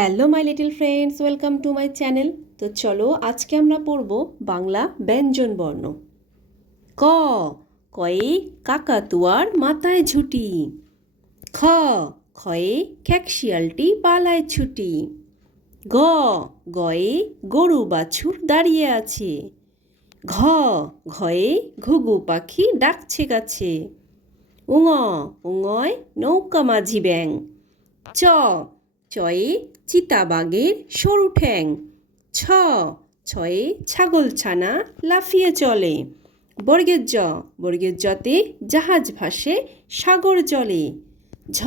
Hello my little friends welcome to my channel তো চলো, আজকে আমরা পড়ব বাংলা ব্যঞ্জন বর্ণ। ক কয়ে কাকাতুয়ার মাথায় ঝুটি। খ, খয়ে খ্যাকশিয়ালটি পালায় ছুটি। গ, গয়ে গরু বাছুর দাঁড়িয়ে আছে। ঘ, ঘয়ে ঘুঘু পাখি ডাকছে গাছে উঙ, উঙয় নৌকা মাঝি ব্যাং চ চয়ে চিতাবাগের সরু ঠ্যাং। ছ, ছয়ে ছাগল ছানা লাফিয়ে চলে। বর্গের জ, বর্গের জতে জাহাজ ভাসে সাগর জলে। ঝ,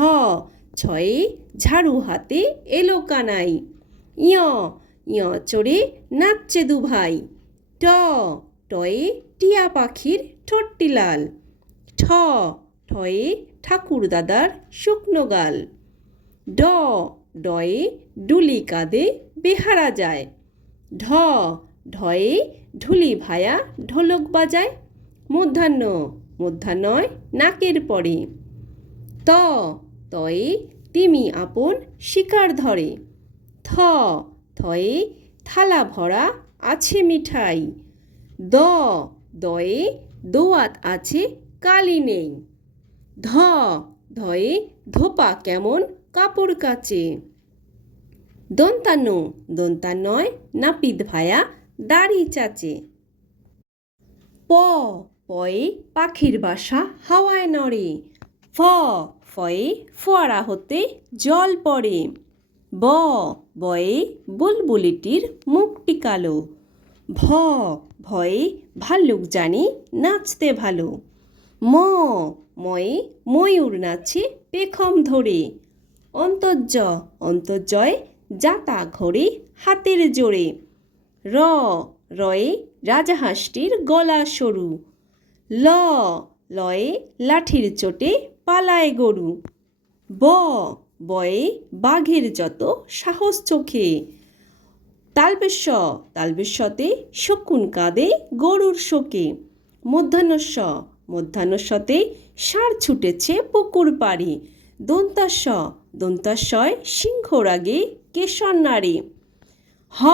ছয়ে ঝাড়ু হাতে এলো কানাই। ইয় ইয় চড়ে নাচছে দু ভাই ট, টয়ে টিয়া পাখির ঠোঁটটি লাল। ঠ ঠয়ে ঠাকুর দাদার শুকনো গাল। ড ডয়ে ডুলি কাঁদে বেহারা যায়। ঢ, ঢয়ে ঢুলি ভায়া ঢোলক বাজায়। মধ্যাহ্ন, মধ্যাহ্নয় নাকের পরে। ত, তয়ে তিমি আপন শিকার ধরে। থ, থয়ে থালা ভরা আছে মিঠাই। দ, দয়ে দোয়াত আছে কালি নেই। ধ, ধয়ে ধোপা কেমন কাপড় কাচে। দন্তান্ন দন্তান্নয় নাপিত ভায়া, দাড়ি চাচে। প, পয়ে পাখির বাসা হাওয়ায় নড়ে। ফ, ফয়ে ফোয়ারা হতে জল পড়ে। ব, বয়ে বুলবুলিটির মুখটি কালো। ভ, ভয়ে ভাল্লুক জানি নাচতে ভালো। ম, ময়ে ময়ূর নাচে পেখম ধরে। অন্তর্য, অন্তর্জয় জাতা ঘরে হাতের জোরে র, রয়ে রাজাহাঁসটির গলা সরু। ল, লয়ে লাঠির চোটে পালায় গরু। ব, বয়ে বাঘের যত সাহস চোখে। তালবেশ্য, তালবেশ্যতে শকুন কাঁদে গরুর শোকে। মধ্যাহ্নস্য, মধ্যাহ্নস্যতে ষাঁড় ছুটেছে পুকুর পাড়ে। দন্তাস্য দন্তাস্বয় সিংহ রাগে কেশর নাড়ে হ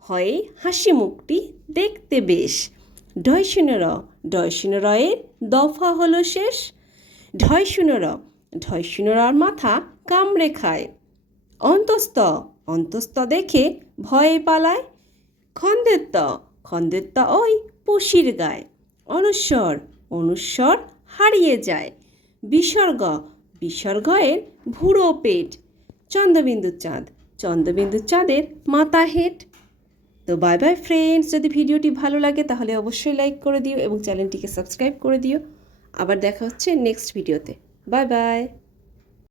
হয়ে হাসি মুখটি দেখতে বেশ। ঢয়শূন্যর ঢয়শূন্যরয়ের দফা হলো শেষ। ঢয়শূন্যর, ঢয়শূন্যরার মাথা কামড়ে খায়। অন্তস্ত অন্তস্ত দেখে ভয়ে পালায়। খন্দের খন্দেত্ত খন্দেত্ত ওই পশির গায়। অনুস্বর অনুস্বর হারিয়ে যায়। বিসর্গ বিসর্গয়ের ভুড়ো পেট চন্দ্রবিন্দু চাঁদ চন্দ্রবিন্দু চাঁদের মাথা হেট। তো বাই বাই ফ্রেন্ডস যদি ভিডিওটি ভালো লাগে তাহলে অবশ্যই লাইক করে দিও এবং চ্যানেলটিকে সাবস্ক্রাইব করে দিও। আবার দেখা হচ্ছে নেক্সট ভিডিওতে বাই বাই